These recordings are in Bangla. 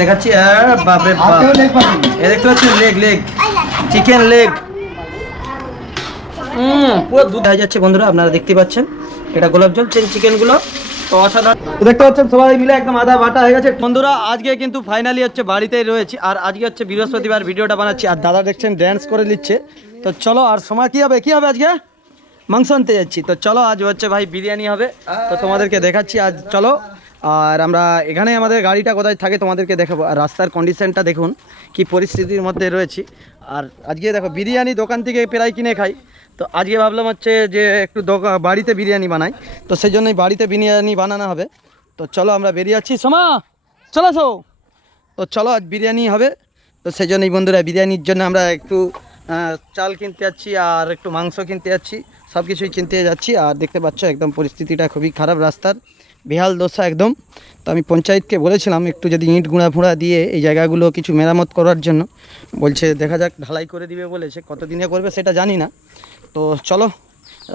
দেখাচ্ছি আর বাপরে বাপ। এ দেখতে পাচ্ছেন লেগ লেগ। চিকেন লেগ হুম পুরো দুধ হয়ে যাচ্ছে বন্ধুরা আপনারা দেখতে পাচ্ছেন। এটা গোলাপ জল চিকেনগুলো তো অসাধারণ। দেখতে পাচ্ছেন সবাই মিলে একদম আধা বাটা হয়ে গেছে। বন্ধুরা আজকে কিন্তু ফাইনালি হচ্ছে বাড়িতেই রয়েছি আর আজকে হচ্ছে বৃহস্পতিবার ভিডিওটা বানাচ্ছি। আর দাদা দেখছেন ড্যান্স করে নিচ্ছে। তো চলো আর সময় কি হবে? কি হবে আজকে? মাংস আনতে যাচ্ছি। তো চলো আজ হচ্ছে ভাই বিরিয়ানি হবে। তো তোমাদেরকে দেখাচ্ছি আজ চলো। আর আমরা এখানে আমাদের গাড়িটা কোথায় থাকে তোমাদেরকে দেখাবো। আর রাস্তার কন্ডিশনটা দেখুন, কি পরিস্থিতির মধ্যে রয়েছি। আর আজকে দেখো, বিরিয়ানি দোকান থেকে প্রায় কিনে খাই। তো আজকে ভাবলাম হচ্ছে যে একটু বাড়িতে বিরিয়ানি বানাই। তো সেই জন্যই বাড়িতে বিরিয়ানি বানানো হবে। তো চলো আমরা বেরিয়ে যাচ্ছি। সোমা, চলো সো তো চলো, আজ বিরিয়ানি হবে। তো সেই জন্যই বন্ধুরা, বিরিয়ানির জন্য আমরা একটু চাল কিনতে যাচ্ছি আর একটু মাংস কিনতে যাচ্ছি। সব কিছুই কিনতে যাচ্ছি। আর দেখতে পাচ্ছ, একদম পরিস্থিতিটা খুবই খারাপ রাস্তার। বেহাল দশা একদম। তো আমি পঞ্চায়েতকে বলেছিলাম একটু যদি ইঁট গুঁড়া ফুঁড়া দিয়ে এই জায়গাগুলো কিছু মেরামত করার জন্য। বলছে, দেখা যাক ঢালাই করে দিবে বলেছে কতদিনে করবে সেটা জানি না। তো চলো,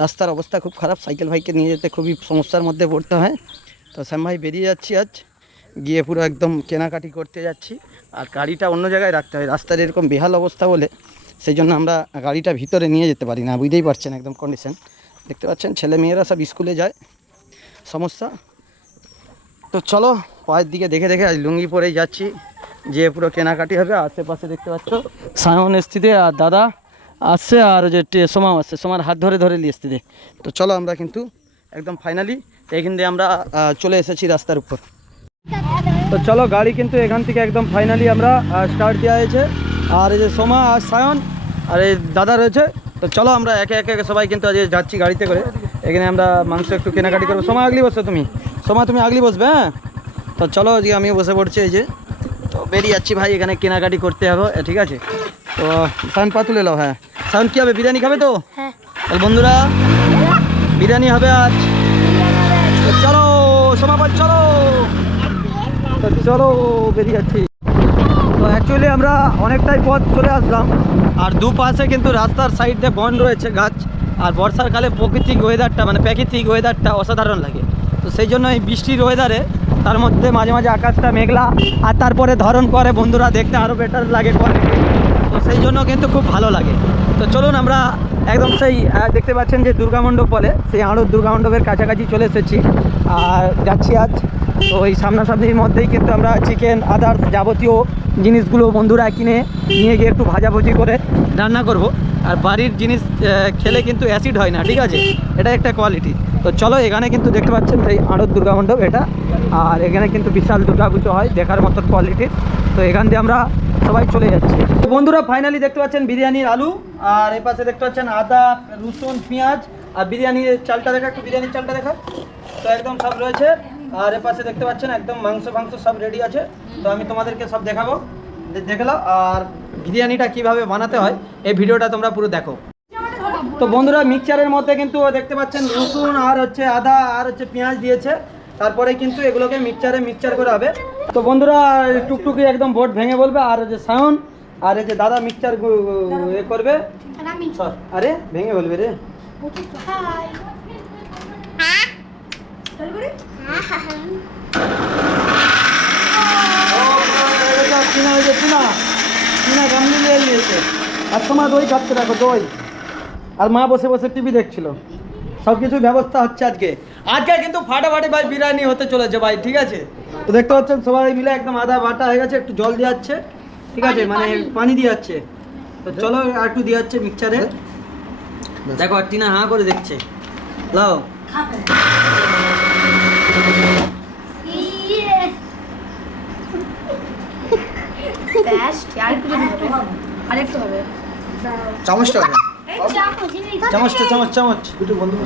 রাস্তার অবস্থা খুব খারাপ, সাইকেল ভাইকে নিয়ে যেতে খুবই সমস্যার মধ্যে পড়তে হয়। তো শ্যাম ভাই বেরিয়ে যাচ্ছি আজ। গিয়ে পুরো একদম কেনাকাটি করতে যাচ্ছি। আর গাড়িটা অন্য জায়গায় রাখতে হয়। রাস্তার এরকম বেহাল অবস্থা বলে সেই জন্য আমরা গাড়িটা ভিতরে নিয়ে যেতে পারি না। বুঝতেই পারছেন একদম কন্ডিশন দেখতে পাচ্ছেন, ছেলে মেয়েরা সব স্কুলে যায়। সমস্যা? তো চলো, পায়ের দিকে দেখে দেখে আজ লুঙ্গি পরেই যাচ্ছি। যে পুরো কেনাকাটি হবে, আশেপাশে দেখতে পাচ্ছ। সায়ন এসতিতে আর দাদা আসছে, আর যে সোমাও আসছে, সোমার হাত ধরে ধরে নিয়ে এসতিতে তো চলো আমরা কিন্তু একদম ফাইনালি এখান দিয়ে আমরা চলে এসেছি রাস্তার উপর। তো চলো, গাড়ি কিন্তু এখান থেকে একদম ফাইনালি আমরা স্টার্ট দেওয়া হয়েছে। আর এই যে সোমা আর সায়ন, আর এই দাদা রয়েছে। তো চলো আমরা একে একে একে সবাই কিন্তু আজ যাচ্ছি গাড়িতে করে। এখানে আমরা মাংস একটু কেনাকাটি করব। সোমা, আগলি বসো তুমি। সোমা তুমি আগলি বসবে হ্যাঁ? তো চলো আজকে আমিও বসে পড়ছি এই যে। তো বেরিয়ে যাচ্ছি ভাই এখানে কেনাকাটি করতে হবে ঠিক আছে? তো সায়ন পা তুলে নাও হ্যাঁ। সায়ন কী হবে বিরিয়ানি খাবে তো? হ্যাঁ। তাহলে বন্ধুরা বিরিয়ানি হবে আজ। তো চলো সোমাবাদ চলো। তো চলো বেরিয়ে যাচ্ছি। তো অ্যাকচুয়ালি আমরা অনেকটাই পথ চলে আসলাম আর দুপাশে কিন্তু রাস্তার সাইড বন রয়েছে গাছ। আর বর্ষার কালে প্রাকৃতিক ওয়েদারটা মানে প্রাকৃতিক ওয়েদারটা অসাধারণ লাগে। তো সেই জন্য এই বৃষ্টির ওয়েদারে তার মধ্যে মাঝে মাঝে আকাশটা মেঘলা আর তারপরে ধরন করে বন্ধুরা দেখতে আরও বেটার লাগে কোয়ালিটি তো সেই জন্য কিন্তু খুব ভালো লাগে। তো চলুন আমরা একদম সেই দেখতে পাচ্ছেন যে দুর্গা মণ্ডপ বলে, সেই আরও দুর্গা মণ্ডপের কাছাকাছি চলে এসেছি। আর যাচ্ছি আজ, তো এই সামনাসামনির মধ্যেই কিন্তু আমরা চিকেন আদার্স যাবতীয় জিনিসগুলো বন্ধুরা কিনে নিয়ে গিয়ে একটু ভাজাভুজি করে রান্না করব। আর বাড়ির জিনিস খেলে কিন্তু অ্যাসিড হয় না, ঠিক আছে? এটা একটা কোয়ালিটি তো চলো, এখানে কিন্তু দেখতে পাচ্ছেন সেই আড়ত দুর্গা মণ্ডপ, এটা। আর এখানে কিন্তু বিশাল দুর্গা পুজো হয়, দেখার মতন কোয়ালিটির তো এখান দিয়ে আমরা সবাই চলে যাচ্ছি। তো বন্ধুরা ফাইনালি দেখতে পাচ্ছেন বিরিয়ানির আলু, আর এই পাশে দেখতে পাচ্ছেন আদা, রসুন, পেঁয়াজ, আর বিরিয়ানির চালটা দেখা, একটু বিরিয়ানির চালটা দেখা। তো একদম সব রয়েছে, আর এ পাশে দেখতে পাচ্ছেন একদম মাংস ফাংস সব রেডি আছে। তো আমি তোমাদেরকে সব দেখাবো, দে- দেখল আর বিরিয়ানিটা কীভাবে বানাতে হয়, এই ভিডিওটা তোমরা পুরো দেখো। তো বন্ধুরা মিক্সচারের মধ্যে কিন্তু দেখতে পাচ্ছেন রসুন আর হচ্ছে আদা আর হচ্ছে পেঁয়াজ দিয়েছে। তারপরে কিন্তু এগুলোকে মিক্সচারে মিক্সচার করে হবে। তো বন্ধুরা টুকটুকি একদম বোট ভেঙে বলবে আর যে সায়ন আর এই যে দাদা মিক্সচার এ করবে। আরে ভেঙে বলবে রে। আর তোমার দই খাচ্ছে দেখো দই। আর মা বসে বসে টিভি দেখছিল। সব কিছু ব্যবস্থা হচ্ছে আজকে। আজকে কিন্তু ফাটাফাটি ভাই বিরিয়ানি হতে চলেছে ভাই ঠিক আছে? তো দেখতে পাচ্ছেন সবাই মিলে একদম আধা বাটা হয়ে গেছে একটু জল দিয়ে যাচ্ছে ঠিক আছে? মানে পানি। দিয়ে যাচ্ছে। তো চলো আর একটু দিয়ে যাচ্ছে মিক্সচারে দেখো আর টিনা হাঁ করে দেখছে। লাও। আরেকটু হবে। চামচটা হবে। চামচটা চামচ চামচ। দুটো বন্ধু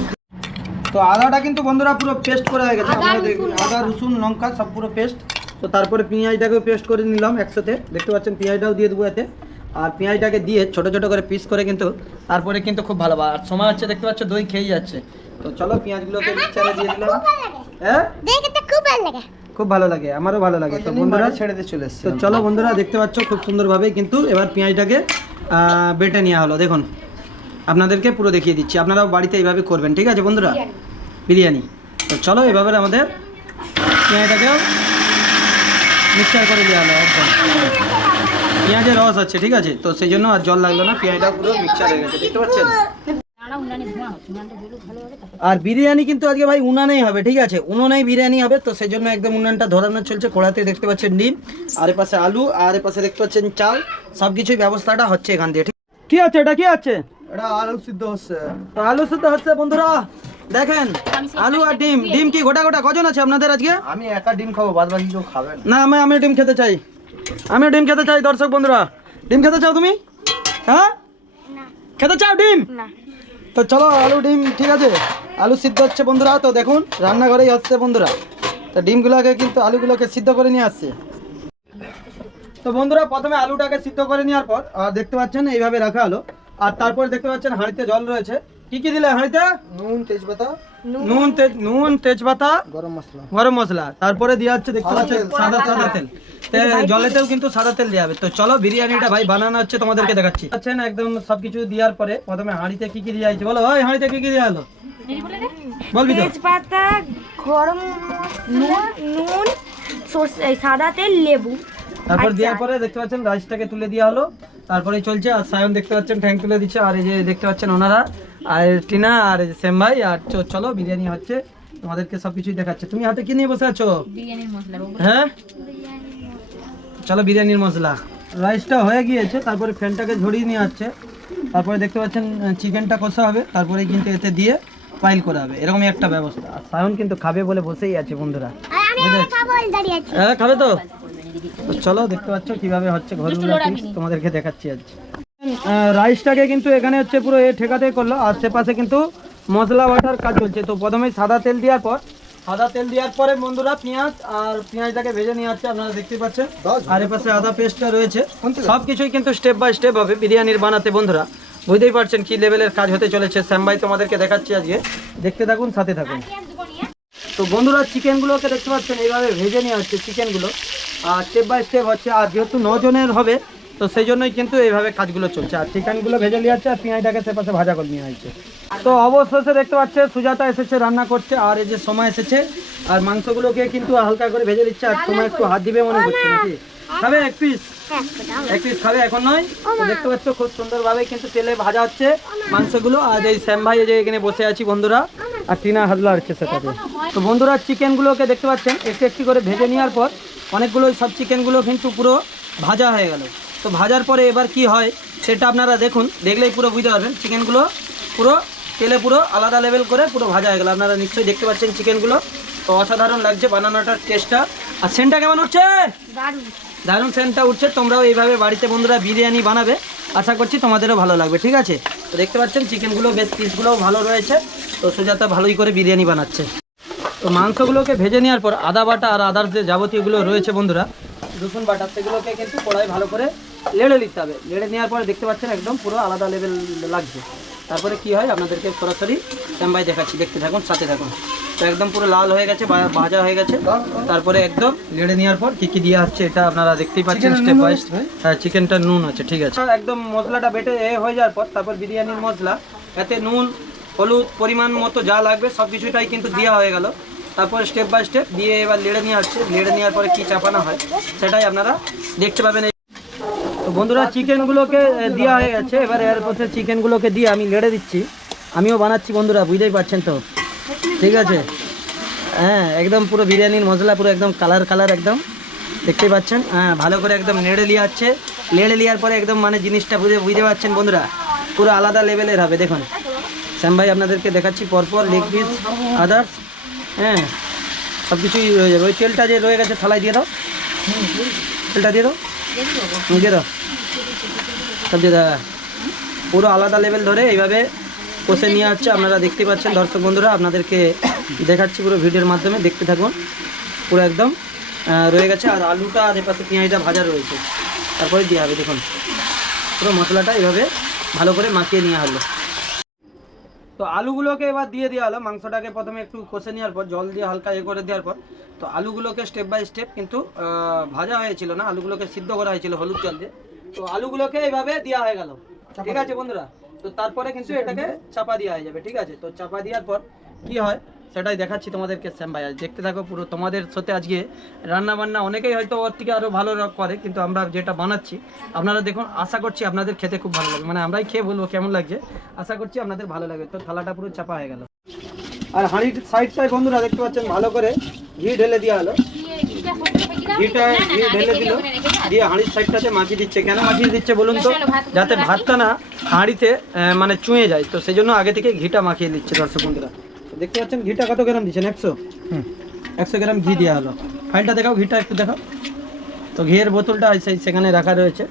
তো আদাটা কিন্তু বন্ধুরা পুরো পেস্ট করা হয়ে গেছে। আমরা দেখুন আদা রসুন লঙ্কা সব পুরো পেস্ট তো তারপরে পেঁয়াজটাকেও পেস্ট করে নিলাম একসাথে। দেখতে পাচ্ছেন পেঁয়াজটাও দিয়ে দেবো এতে। আর পেঁয়াজটাকে দিয়ে ছোট ছোট করে পিস করে কিন্তু তারপরে কিন্তু খুব ভালো আর সময় হচ্ছে দেখতে পাচ্ছ দই খেয়ে যাচ্ছে। তো চলো পেঁয়াজগুলোকে মিক্সচারে দিয়ে দিলাম। হ্যাঁ? খুব ভালো লাগে। আমারও ভালো লাগে। তো বন্ধুরা ছেড়ে দিয়ে চলে এসছে তো চলো বন্ধুরা দেখতে পাচ্ছ খুব সুন্দরভাবে কিন্তু এবার পেঁয়াজটাকে বেটে নেওয়া হলো। দেখুন। আপনাদেরকে পুরো দেখিয়ে দিচ্ছি। আপনারাও বাড়িতে এইভাবে করবেন ঠিক আছে বন্ধুরা? বিরিয়ানি। তো চলো এভাবে আমাদের পেঁয়াজটাকেও মিক্সচার করে দেওয়া হলো একদম। পেঁয়াজের রস আছে ঠিক আছে? তো সেই জন্য আর জল লাগল না পেঁয়াজটা পুরো মিক্সচার হয়ে গেছে দেখতে পাচ্ছেন? আর বিরিয়ানি কিন্তু আজকে ভাই উনানেই হবে ঠিক আছে? উনুনেই বিরিয়ানি হবে তো সেই জন্য একদম উনানটা ধরানো চলছে কড়াতে দেখতে পাচ্ছেন ডিম আর এ পাশে আলু আর এ পাশে দেখতে পাচ্ছেন চাল সব কিছুই ব্যবস্থাটা হচ্ছে এখান দিয়ে ঠিক কি আছে এটা কি আছে? এটা আলু সিদ্ধ হচ্ছে। তো আলু শুদ্ধ হচ্ছে বন্ধুরা। দেখেন আলু আর ডিম। ডিম কি গোটা গোটা? কজন আছে আপনাদের আজকে? আমি একা ডিম খাব বাদ বাকি কেউ খাবেন না। আমি আমি ডিম খেতে চাই। আমি ডিম খেতে চাই দর্শক বন্ধুরা। ডিম খেতে চাও তুমি? হ্যাঁ? খেতে চাও ডিম? তো চলো আলু ডিম ঠিক আছে। আলু সিদ্ধ হচ্ছে বন্ধুরা। তো দেখুন রান্নাঘরেই হচ্ছে বন্ধুরা। তো ডিমগুলোকে কিন্তু আলুগুলোকে সিদ্ধ করে নিয়ে আসছে। তো বন্ধুরা প্রথমে আলুটাকে সিদ্ধ করে নেওয়ার পর আর দেখতে পাচ্ছেন এইভাবে রাখা হলো। আর তারপর দেখতে পাচ্ছেন হাঁড়িতে জল রয়েছে। কি কি দিলে হাঁড়িতে? নুন তেজপাতা। নুন তেজ নুন তেজপাতা গরম মশলা। গরম মশলা। তারপরে দেওয়া হচ্ছে দেখতে পাচ্ছেন সাদা সাদা তেল। জলেতেও কিন্তু সাদা তেল দেওয়া হবে। তো চলো বিরিয়ানিটা ভাই বানানো হচ্ছে তোমাদেরকে দেখাচ্ছি। আচ্ছেন একদম সবকিছু দেওয়ার পরে প্রথমে হাঁড়িতে কি কি দেওয়া হয়েছে বলো ওই হাঁড়িতে কি কি দেওয়া হলো? বলবি তো। তেজপাতা গরম নুন নুন সর্ষে সাদা তেল লেবু। তারপর আচ্ছা। দেওয়ার পরে দেখতে পাচ্ছেন রাইসটাকে তুলে দেওয়া হলো। তারপরে চলছে আর সায়ন দেখতে পাচ্ছেন ট্যাঙ্ক তুলে দিচ্ছে আর এই যে দেখতে পাচ্ছেন ওনারা আর টিনা আর এই যে শ্যাম ভাই আর চলো বিরিয়ানি হচ্ছে তোমাদেরকে সবকিছুই দেখাচ্ছে। তুমি হাতে কি নিয়ে বসে আছো? হ্যাঁ? চলো বিরিয়ানির মশলা। রাইসটা হয়ে গিয়েছে তারপরে ফ্যানটাকে ঝরিয়ে নিয়ে আসছে। তারপরে দেখতে পাচ্ছেন চিকেনটা কষা হবে তারপরে কিন্তু এতে দিয়ে পাইল করা হবে। এরকমই একটা ব্যবস্থা। আর সায়ন কিন্তু খাবে বলে বসেই আছে বন্ধুরা? হ্যাঁ খাবে তো? তো চলো দেখতে পাচ্ছ কীভাবে হচ্ছে ঘরগুলো তোমাদেরকে দেখাচ্ছি আজ। রাইসটাকে কিন্তু এখানে হচ্ছে পুরো এ ঠেকাতে করল আশেপাশে কিন্তু মশলা বাটার কাজ চলছে। তো প্রথমে সাদা তেল দেওয়ার পর সাদা তেল দেওয়ার পরে বন্ধুরা পেঁয়াজ আর পেঁয়াজটাকে ভেজে নিয়ে যাচ্ছে আপনারা দেখতে পাচ্ছেন। আর এপাশে আদা পেস্টটা রয়েছে। সব কিছুই কিন্তু স্টেপ বাই স্টেপ হবে বিরিয়ানির বানাতে বন্ধুরা। বুঝতেই পারছেন কি লেভেলের কাজ হতে চলেছে। শ্যাম ভাই তোমাদেরকে দেখাচ্ছি আজকে। দেখতে থাকুন সাথে থাকুন। তো বন্ধুরা চিকেনগুলোকে দেখতে পাচ্ছেন এইভাবে ভেজে নেওয়া হচ্ছে চিকেনগুলো স্টেপ বাই স্টেপ হচ্ছে, আর যেহেতু নজনের হবে, তো সেই জন্যই কিন্তু এইভাবে কাজগুলো চলছে। আর চিকেনগুলো ভেজে নিয়ে যাচ্ছে আর পেঁয়াজটাকে সে পাশে ভাজা করে নিয়ে আসছে। তো অবশেষে দেখতে পাচ্ছে, সুজাতা এসেছে রান্না করছে আর এই যে সময় এসেছে, আর মাংসগুলোকে কিন্তু হালকা করে ভেজে দিচ্ছে আর সময় একটু হাত দিবে মনে করছে নাকি? খাবে এক পিস এক পিস খাবে এখন নয়? দেখতে পাচ্ছ, খুব সুন্দরভাবে কিন্তু তেলে ভাজা হচ্ছে মাংসগুলো, আর এই শ্যাম ভাই যে এখানে বসে আছি বন্ধুরা, আর টিনা হাজলা হচ্ছে সেটাতে তো বন্ধুরা, চিকেনগুলোকে দেখতে পাচ্ছেন, একটু একটু করে ভেজে নেওয়ার পর অনেকগুলো সব চিকেনগুলো কিন্তু পুরো ভাজা হয়ে গেল। তো ভাজার পরে এবার কি হয় সেটা আপনারা দেখুন দেখলেই পুরো বুঝতে পারবেন। চিকেনগুলো পুরো তেলে পুরো আলাদা লেভেল করে পুরো ভাজা হয়ে গেল। আপনারা নিশ্চয়ই দেখতে পাচ্ছেন চিকেনগুলো। তো অসাধারণ লাগছে বানানোটার টেস্টটা আর সেন্টটা কেমন উঠছে? দারুণ। সেন্টটা উঠছে। তোমরাও এইভাবে বাড়িতে বন্ধুরা বিরিয়ানি বানাবে। আশা করছি তোমাদেরও ভালো লাগবে ঠিক আছে? তো দেখতে পাচ্ছেন চিকেনগুলো বেশ পিসগুলোও ভালো রয়েছে। তো সুজাতা ভালোই করে বিরিয়ানি বানাচ্ছে। তো মাংসগুলোকে ভেজে নেওয়ার পর আদা বাটা আর আদার্স যে যাবতীয়গুলো রয়েছে বন্ধুরা রসুন বাটা সেগুলোকে কিন্তু কড়াই ভালো করে লেড়ে নিতে হবে। লেড়ে নেওয়ার পরে দেখতে পাচ্ছেন একদম পুরো আলাদা লেভেল লাগছে। তারপরে কি হয়? আপনাদেরকে সরাসরি শ্যামবাই দেখাচ্ছি। দেখতে থাকুন সাথে থাকুন। তো একদম পুরো লাল হয়ে গেছে ভাজা হয়ে গেছে। তারপরে একদম লেড়ে নেওয়ার পর কী কী দেওয়া হচ্ছে এটা আপনারা দেখতেই পাচ্ছেন স্টেপ বাই? হ্যাঁ চিকেনটা নুন আছে ঠিক আছে। একদম মশলাটা বেটে এ হয়ে যাওয়ার পর তারপর বিরিয়ানির মশলা এতে নুন হলুদ পরিমাণ মতো যা লাগবে সব কিছুটাই কিন্তু দেওয়া হয়ে গেল। তারপর স্টেপ বাই স্টেপ দিয়ে এবার লেড়ে নিয়ে আসছে। লেড়ে নেওয়ার পরে কি চাপানো হয়, সেটাই আপনারা দেখতে পাবেন এই- তো বন্ধুরা চিকেনগুলোকে দেওয়া হয়ে গেছে। এবার এর চিকেনগুলোকে দিয়ে আমি লেড়ে দিচ্ছি। আমিও বানাচ্ছি বন্ধুরা, বুঝতেই পারছেন তো। ঠিক আছে? হ্যাঁ একদম পুরো বিরিয়ানির মশলা পুরো একদম কালার কালার একদম। দেখতেই পাচ্ছেন? হ্যাঁ ভালো করে একদম নেড়ে লিয়ে যাচ্ছে নেড়ে নেওয়ার পরে একদম মানে জিনিসটা বুঝে বুঝতে পারছেন বন্ধুরা? পুরো আলাদা লেভেলের হবে, দেখুন। শ্যাম ভাই আপনাদেরকে দেখাচ্ছি পরপর লেগ পিস আদার্স হ্যাঁ। সব কিছুই রয়ে যাবে। ওই তেলটা যে রয়ে গেছে, থালায় দিয়ে দাও। তেলটা দিয়ে দাও। দিয়ে দাও। সব দিয়ে দাও। পুরো আলাদা লেভেল ধরে এইভাবে কষে নিয়ে আসছে। আপনারা দেখতে পাচ্ছেন, দর্শক বন্ধুরা, আপনাদেরকে দেখাচ্ছি পুরো ভিডিওর মাধ্যমে। দেখতে থাকুন। পুরো একদম রয়ে গেছে। আর আলুটা, আর এপাশে পেঁয়াজটা ভাজা রয়েছে। তারপরে দেওয়া হবে, দেখুন। পুরো মশলাটা এইভাবে ভালো করে মাখিয়ে নেওয়া হলো। তো আলুগুলোকে এবার দিয়ে দেওয়া হলো। মাংসটাকে প্রথমে একটু কষে নেওয়ার পর জল দিয়ে হালকা এ করে দেওয়ার পর তো আলুগুলোকে স্টেপ বাই স্টেপ কিন্তু আহ, ভাজা হয়েছিল না আলুগুলোকে সিদ্ধ করা হয়েছিল হলুদ জল দিয়ে। তো আলুগুলোকে এইভাবে দেওয়া হয়ে গেল। ঠিক আছে বন্ধুরা? তো তারপরে কিন্তু এটাকে চাপা দেওয়া হয়ে যাবে ঠিক আছে? তো চাপা দেওয়ার পর কি হয়? সেটাই দেখাচ্ছি তোমাদেরকে, শ্যাম ভাই আজ দেখতে থাকো পুরো তোমাদের সাথে আজকে রান্না বান্না অনেকেই হয়তো ওর থেকে আরও ভালো করে, কিন্তু আমরা যেটা বানাচ্ছি, আপনারা দেখুন, আশা করছি আপনাদের খেতে খুব ভালো লাগবে। মানে আমরাই খেয়ে বলব কেমন লাগছে, আশা করছি আপনাদের ভালো লাগবে। তো থালাটা পুরো চাপা হয়ে গেল। আর হাঁড়ির সাইডটায় বন্ধুরা দেখতে পাচ্ছেন, ভালো করে ঘি ঢেলে দেওয়া হলো। ঘিটা ঘি ঢেলে দিল, দিয়ে হাঁড়ির সাইডটাতে মাখিয়ে দিচ্ছে। কেন মাখিয়ে দিচ্ছে বলুন তো? যাতে ভাতটা না হাঁড়িতে মানে চুঁয়ে যায়। তো সেই জন্য আগে থেকে ঘিটা মাখিয়ে দিচ্ছে দর্শক বন্ধুরা। দেখতে পাচ্ছেন ঘিটা কত গ্রাম দিচ্ছেন? একশো? একশো গ্রাম ঘি দেওয়া হলো। ফাইলটা দেখাও ঘিটা একটু দেখাও। তো ঘিয়ের বোতলটা সেই সেখানে রাখা রয়েছে।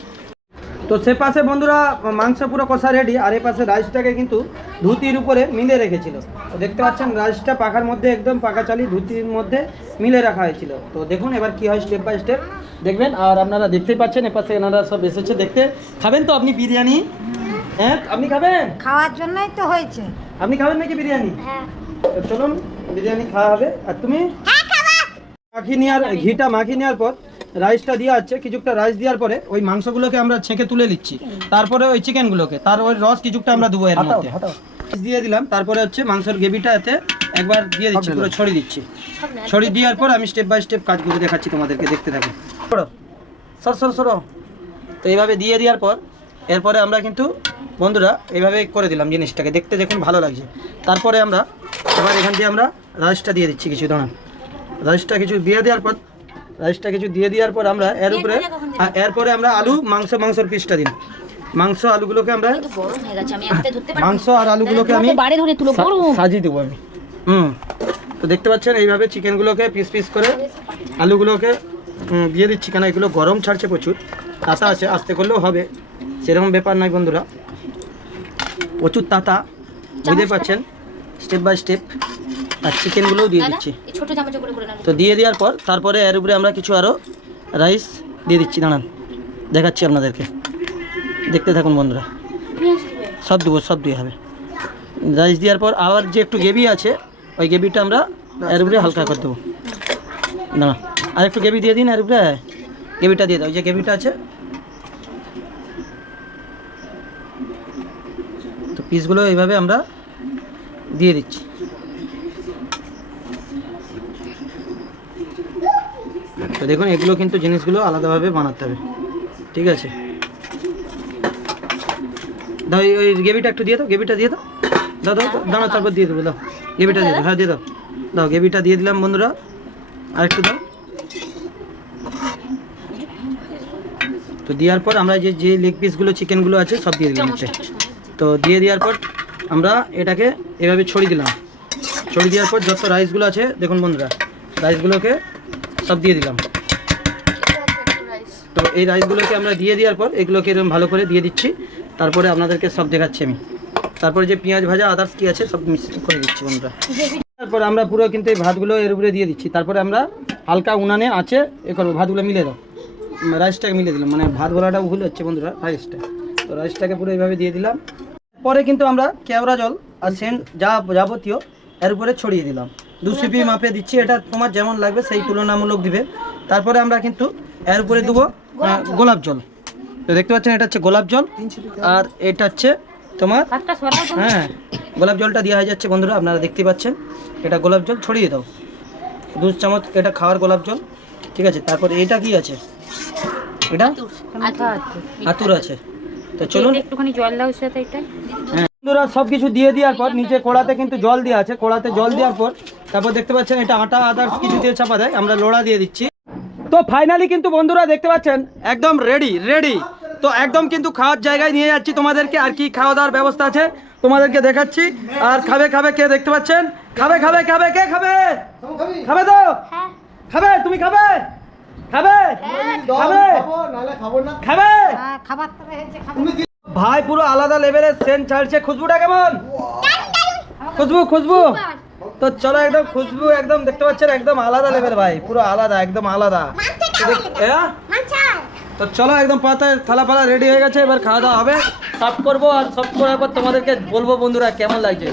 তো সে পাশে বন্ধুরা মাংস পুরো কষা রেডি আর এই পাশে রাইসটাকে কিন্তু ধুতির উপরে মিলে রেখেছিল। তো দেখতে পাচ্ছেন রাইসটা পাখার মধ্যে একদম পাকা চালি ধুতির মধ্যে মিলে রাখা হয়েছিল। তো দেখুন এবার কি হয় স্টেপ বাই স্টেপ দেখবেন আর আপনারা দেখতেই পাচ্ছেন এপাশে এনারা সব এসেছে দেখতে। খাবেন তো আপনি বিরিয়ানি? হ্যাঁ আপনি খাবেন? খাওয়ার জন্যই তো হয়েছে। আপনি খাবেন নাকি বিরিয়ানি? হ্যাঁ। তো চলুন বিরিয়ানি খাওয়া হবে। আর তুমি? মাখি নেওয়ার ঘিটা মাখি নেওয়ার পর রাইসটা দেওয়া হচ্ছে কিছুটা রাইস দেওয়ার পরে ওই মাংসগুলোকে আমরা ছেঁকে তুলে নিচ্ছি। তারপরে ওই চিকেনগুলোকে তার ওই রস কিছুটা আমরা দেবো এর মধ্যে। দিয়ে দিলাম তারপরে হচ্ছে মাংসের গ্রেভিটা এতে একবার দিয়ে দিচ্ছি পুরো ছড়িয়ে দিচ্ছি। ছড়িয়ে দেওয়ার পর আমি স্টেপ বাই স্টেপ কাজগুলো দেখাচ্ছি তোমাদেরকে দেখতে থাকো। সরো সর সর সরো। তো এইভাবে দিয়ে দেওয়ার পর এরপরে আমরা কিন্তু বন্ধুরা এইভাবে করে দিলাম জিনিসটাকে দেখতে দেখুন ভালো লাগছে। তারপরে আমরা এবার এখান দিয়ে আমরা রাইসটা দিয়ে দিচ্ছি কিছু দাঁড়ান। রাইসটা কিছু দিয়ে দেওয়ার পর রাইসটা কিছু দিয়ে দেওয়ার পর আমরা এর উপরে এরপরে আমরা আলু মাংস মাংসর পিসটা দিন। মাংস আলুগুলোকে আমরা হয়ে মাংস আর আলুগুলোকে আমি সাজিয়ে দেবো আমি। হুম। তো দেখতে পাচ্ছেন এইভাবে চিকেনগুলোকে পিস পিস করে আলুগুলোকে দিয়ে দিচ্ছি। কেন এগুলো গরম ছাড়ছে প্রচুর। তাতা আছে আস্তে করলেও হবে। সেরকম ব্যাপার নয় বন্ধুরা। প্রচুর তাতা। বুঝতে পাচ্ছেন স্টেপ বাই স্টেপ আর চিকেনগুলোও দিয়ে দিচ্ছি। তো দিয়ে দেওয়ার পর তারপরে এর উপরে আমরা কিছু আরও রাইস দিয়ে দিচ্ছি দাঁড়ান দেখাচ্ছি আপনাদেরকে। দেখতে থাকুন বন্ধুরা। সব দেবো সব দিয়ে হবে। রাইস দেওয়ার পর আবার যে একটু গ্রেভি আছে ওই গ্রেভিটা আমরা এর উপরে হালকা করে দেবো। দাঁড়া আর একটু গ্রেভি দিয়ে দিন এর উপরে গ্রেভিটা দিয়ে দাও। ওই যে গ্রেভিটা আছে তো পিসগুলো এইভাবে আমরা দিয়ে দিচ্ছি। তো দেখুন, এগুলো কিন্তু জিনিসগুলো আলাদাভাবে বানাতে হবে। ঠিক আছে? দাও ওই গ্রেভিটা একটু দিয়ে দাও গ্রেভিটা দিয়ে দাও। দাও দাও দাও তারপর দিয়ে দেবো, দাও। গ্রেভিটা দিয়ে দাও হ্যাঁ দিয়ে দাও। দাও গ্রেভিটা দিয়ে দিলাম, বন্ধুরা। আর একটু দাও। তো দেওয়ার পর আমরা যে যে লেগ পিসগুলো চিকেনগুলো আছে, সব দিয়ে দিলাম। তো দিয়ে দেওয়ার পর আমরা এটাকে এভাবে ছড়িয়ে দিলাম। ছড়িয়ে দেওয়ার পর যত রাইসগুলো আছে, দেখুন বন্ধুরা রাইসগুলোকে সব দিয়ে দিলাম। তো এই রাইসগুলোকে আমরা দিয়ে দেওয়ার পর এগুলোকে এরকম ভালো করে দিয়ে দিচ্ছি। তারপরে আপনাদেরকে সব দেখাচ্ছি আমি। তারপরে যে পেঁয়াজ ভাজা আদার্স কি আছে, সব মিক্স করে দিচ্ছি বন্ধুরা। তারপর আমরা পুরো কিন্তু এই ভাতগুলো এর উপরে দিয়ে দিচ্ছি। তারপরে আমরা হালকা উনানে আছে, এ করব, ভাতগুলো মিলে দাও। রাইসটাকে মিলে দিলাম। মানে ভাত বলাটা ভুল হচ্ছে বন্ধুরা রাইসটা তো রাইসটাকে পুরো এইভাবে দিয়ে দিলাম। পরে কিন্তু আমরা কেওড়া জল আর সেন্ট যা যাবতীয় এর উপরে ছড়িয়ে দিলাম। দু সিপি মাপে দিচ্ছি এটা তোমার যেমন লাগবে সেই তুলনামূলক দিবে। তারপরে আমরা কিন্তু এর উপরে দেবো গোলাপ জল। তো দেখতে পাচ্ছেন এটা হচ্ছে গোলাপ জল আর এটা হচ্ছে তোমার হ্যাঁ গোলাপ জলটা দেওয়া হয়ে যাচ্ছে বন্ধুরা আপনারা দেখতে পাচ্ছেন। এটা গোলাপ জল ছড়িয়ে দাও। দু চামচ এটা খাওয়ার গোলাপ জল ঠিক আছে? তারপর এটা কি আছে? এটা? আতুর আছে। তো চলুন। একটুখানি জল দাও সাথে এটা। হ্যাঁ বন্ধুরা সব কিছু দিয়ে দেওয়ার পর নিচে কড়াতে কিন্তু জল দেওয়া আছে। কড়াতে জল দেওয়ার পর তারপর দেখতে পাচ্ছেন এটা আটা আদার্স কিছু দিয়ে চাপা দেয় আমরা লোড়া দিয়ে দিচ্ছি। তো ফাইনালি কিন্তু বন্ধুরা দেখতে পাচ্ছেন একদম রেডি রেডি তো একদম কিন্তু খাওয়ার জায়গায় নিয়ে যাচ্ছি তোমাদেরকে। আর কি খাওয়া দাওয়ার ব্যবস্থা আছে তোমাদেরকে দেখাচ্ছি। আর খাবে খাবে কে দেখতে পাচ্ছেন? খাবে খাবে খাবে কে খাবে? খাবে তো? খাবে তুমি খাবে? খাবে? খাবে? নাহলে খাব না। খাবে? হয়েছে ভাই পুরো আলাদা লেভেলের সেন্ট ছাড়ছে খুশবুটা কেমন? খুশবু খুশবু! তো চলো একদম খুশবু একদম দেখতে পাচ্ছেন একদম আলাদা লেভেল ভাই পুরো আলাদা একদম আলাদা। তো হ্যাঁ? চলো একদম পাতায় থালা ফালা রেডি হয়ে গেছে এবার খাওয়া দাওয়া হবে। সাফ করব আর সব করার পর তোমাদেরকে বলব বন্ধুরা কেমন লাগছে।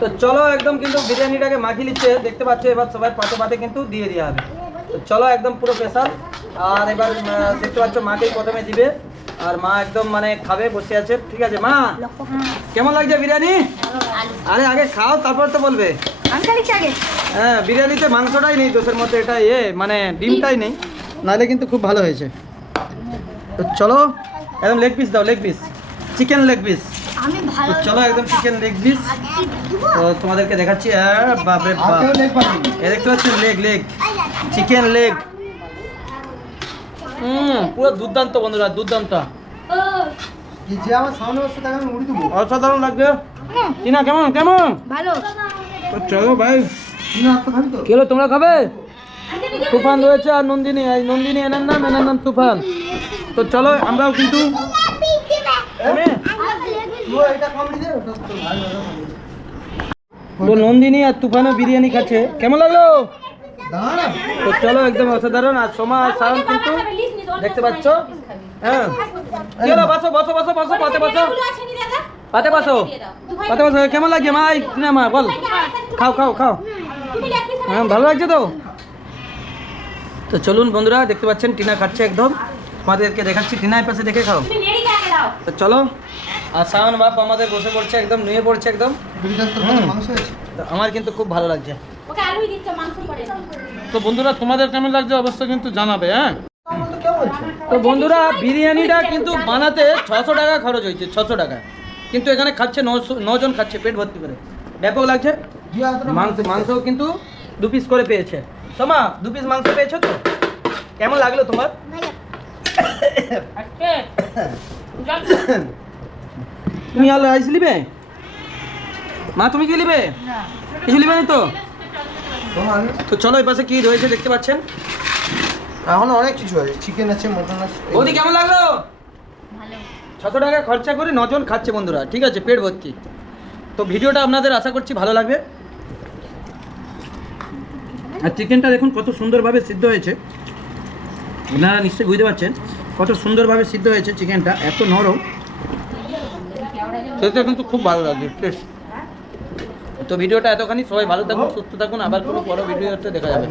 তো চলো একদম কিন্তু বিরিয়ানিটাকে মাখিয়ে নিচ্ছে দেখতে পাচ্ছ এবার সবাই পাতে পাতে কিন্তু দিয়ে দেওয়া হবে। চলো একদম পুরো স্পেশাল আর এবার দেখতে পাচ্ছ মাকেই প্রথমে দিবে। আর মা একদম মানে খাবে বসে আছে। ঠিক আছে মা? কেমন লাগছে বিরিয়ানি? আরে আগে খাও তারপর তো বলবে। হ্যাঁ বিরিয়ানিতে মাংসটাই নেই দোষের মধ্যে এটা ইয়ে মানে ডিমটাই নেই। নাহলে কিন্তু খুব ভালো হয়েছে। তো চলো একদম লেগ পিস দাও leg piece chicken leg piece তো চলো একদম চিকেন লেগ পিস তো তোমাদেরকে দেখাচ্ছি। হ্যাঁ বাপরে বাপ। এ দেখতে পাচ্ছি লেগ লেগ চিকেন লেগ হুম পুরো দুর্দান্ত বন্ধুরা দুর্দান্ত। কি যে আমার সামনে বসে তাকে আমি উড়ি দেবো। অসাধারণ লাগবে। টিনা কেমন কেমন? ভালো। চলো ভাই কেলো তোমরা খাবে? তুফান রয়েছে আর নন্দিনী এই নন্দিনী এনার নাম এনার নাম তুফান। তো চলো আমরাও কিন্তু তো নন্দিনী আর তুফানও বিরিয়ানি খাচ্ছে। কেমন লাগল? তো চলো একদম অসাধারণ আর সোমা আর সায়ন কিন্তু দেখতে পাচ্ছ? হ্যাঁ। বসো বসো বসো বসো পাতে বসো। পাতে বসো। পাতে বসো। কেমন লাগছে? মা এই টিনা মা বল। খাও খাও খাও। হ্যাঁ ভালো লাগছে তো? তো চলুন বন্ধুরা দেখতে পাচ্ছেন টিনা খাচ্ছে একদম। আমাদেরকে দেখাচ্ছি টিনা পাশে দেখে খাও। তো চলো। আর সায়ন বাপ আমাদের বসে পড়ছে একদম নুয়ে পড়ছে একদম। তো আমার কিন্তু খুব ভালো লাগছে। তো বন্ধুরা তোমাদের কেমন লাগছে অবশ্যই কিন্তু জানাবে হ্যাঁ? তো বন্ধুরা বিরিয়ানিটা কিন্তু বানাতে ছশো টাকা খরচ হয়েছে ছশো টাকা। কিন্তু এখানে খাচ্ছে নশো নজন খাচ্ছে পেট ভর্তি করে। ব্যাপক লাগছে? মাংস মাংস কিন্তু দু পিস করে পেয়েছে। সোমা দু পিস মাংস পেয়েছ তো? কেমন লাগল তোমার? তুমি আর রাইস নিবে? মা তুমি কি নিবে? কিছু নিবে না তো? তো চলো এই পাশে কি রয়েছে দেখতে পাচ্ছেন? এখন অনেক কিছু আছে চিকেন আছে মটন আছে। বৌদি কেমন লাগল? ছশো টাকা খরচা করে নজন খাচ্ছে বন্ধুরা ঠিক আছে পেট ভর্তি। তো ভিডিওটা আপনাদের আশা করছি ভালো লাগবে। আর চিকেনটা দেখুন কত সুন্দরভাবে সিদ্ধ হয়েছে। আপনারা নিশ্চয়ই বুঝতে পারছেন কত সুন্দরভাবে সিদ্ধ হয়েছে চিকেনটা এত নরম। সেটা কিন্তু খুব ভালো লাগছে টেস্ট। তো ভিডিওটা এতখানি। সবাই ভালো থাকুন সুস্থ থাকুন। আবার কোনো বড় ভিডিওতে দেখা যাবে।